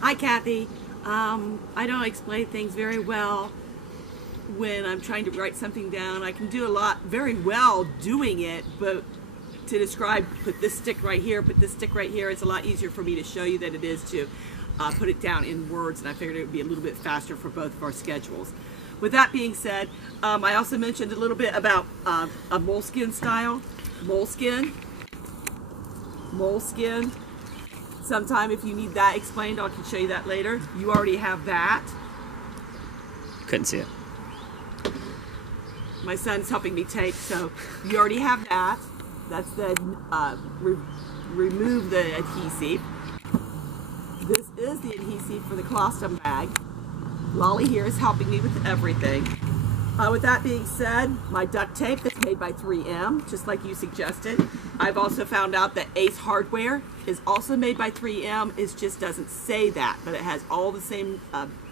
Hi, Kathy. I don't explain things very well when I'm trying to write something down. I can do a lot very well doing it, but to describe, put this stick right here, put this stick right here, it's a lot easier for me to show you than it is to put it down in words, and I figured it would be a little bit faster for both of our schedules. With that being said, I also mentioned a little bit about a moleskin style. Moleskin. Sometime if you need that explained, I can show you that later. You already have that. Couldn't see it. My son's helping me tape, so you already have that. That's the remove the adhesive. This is the adhesive for the colostrum bag. Lally here is helping me with everything. With that being said, my duct tape is made by 3M, just like you suggested. I've also found out that Ace hardware is also made by 3M. It just doesn't say that, but it has all the same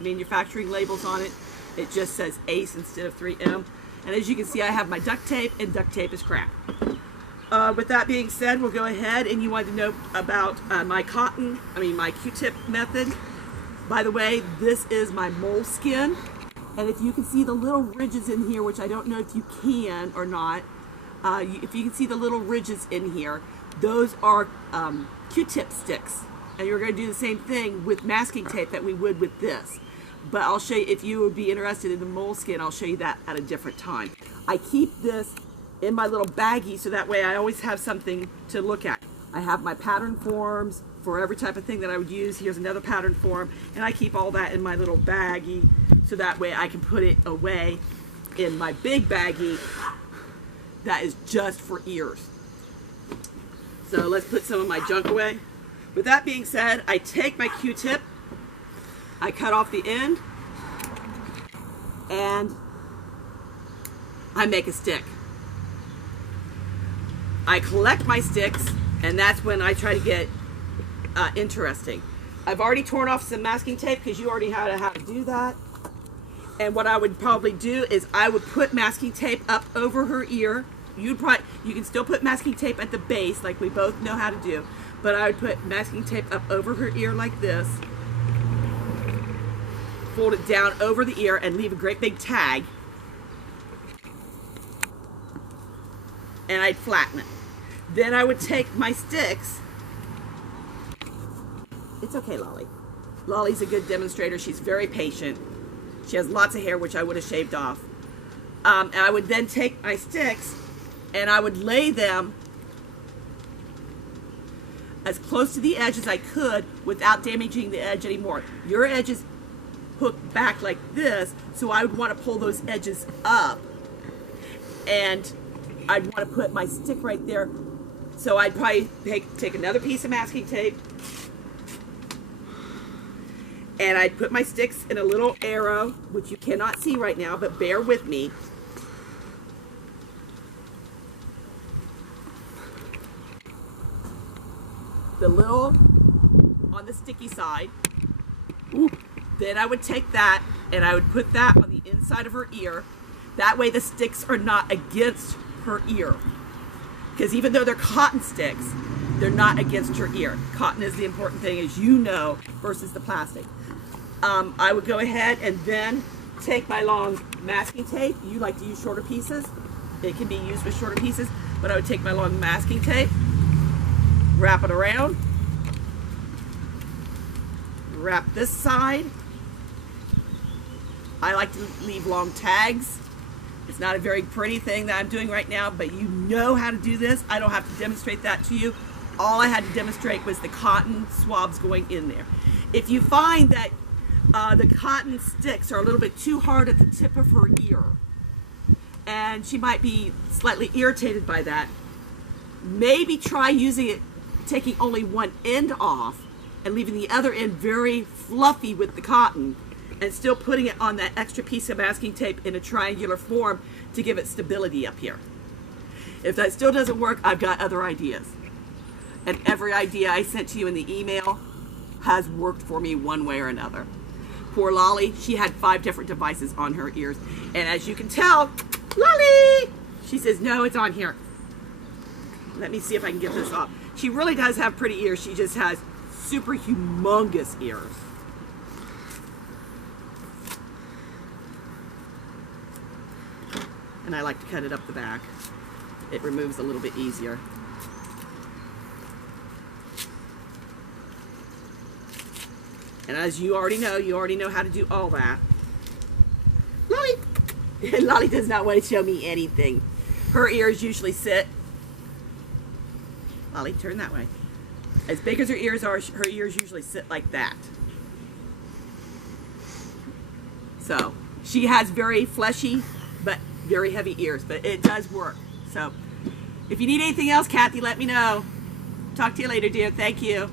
manufacturing labels on it. It just says Ace instead of 3M. And as you can see, I have my duct tape, and duct tape is crap. With that being said, we'll go ahead, and you wanted to know about my Q-tip method. By the way, this is my moleskin. And if you can see the little ridges in here, which I don't know if you can or not, if you can see the little ridges in here, those are Q-tip sticks. And you're going to do the same thing with masking tape that we would with this. But I'll show you, if you would be interested in the moleskin, I'll show you that at a different time. I keep this in my little baggie so that way I always have something to look at. I have my pattern forms for every type of thing that I would use. Here's another pattern form, and I keep all that in my little baggie so that way I can put it away in my big baggie that is just for ears. So let's put some of my junk away. With that being said, I take my Q-tip, I cut off the end, and I make a stick. I collect my sticks, and that's when I try to get interesting. I've already torn off some masking tape because you already know how to do that. And what I would probably do is I would put masking tape up over her ear. You can still put masking tape at the base like we both know how to do, but I would put masking tape up over her ear like this, fold it down over the ear, and leave a great big tag, and I'd flatten it. Then I would take my sticks. It's okay, Lally. Lally's a good demonstrator. She's very patient. She has lots of hair, which I would have shaved off. And I would then take my sticks and I would lay them as close to the edge as I could without damaging the edge anymore. Your edges hook back like this, so I would want to pull those edges up. And I'd want to put my stick right there. So I'd probably take another piece of masking tape, and I'd put my sticks in a little arrow, which you cannot see right now, but bear with me. The little on the sticky side. Then I would take that and I would put that on the inside of her ear. That way the sticks are not against her ear. Because even though they're cotton sticks, they're not against her ear. Cotton is the important thing, as you know, versus the plastic. I would go ahead and then take my long masking tape. You like to use shorter pieces. It can be used with shorter pieces, but I would take my long masking tape, wrap it around, wrap this side. I like to leave long tags. It's not a very pretty thing that I'm doing right now, but you know how to do this. I don't have to demonstrate that to you. All I had to demonstrate was the cotton swabs going in there. If you find that the cotton sticks are a little bit too hard at the tip of her ear, and she might be slightly irritated by that, maybe try using it, taking only one end off and leaving the other end very fluffy with the cotton, and still putting it on that extra piece of masking tape in a triangular form to give it stability up here. If that still doesn't work, I've got other ideas. And every idea I sent to you in the email has worked for me one way or another. Poor Lally, she had 5 different devices on her ears. And as you can tell, Lally, she says, no, it's on here. Let me see if I can get this off. She really does have pretty ears. She just has super humongous ears. and I like to cut it up the back. It removes a little bit easier. And as you already know how to do all that. Lolly! Lolly does not want to show me anything. Her ears usually sit. Lolly, turn that way. As big as her ears are, her ears usually sit like that. So, she has very fleshy, but very heavy ears, but it does work. So, if you need anything else, Kathy, let me know. Talk to you later, dear. Thank you.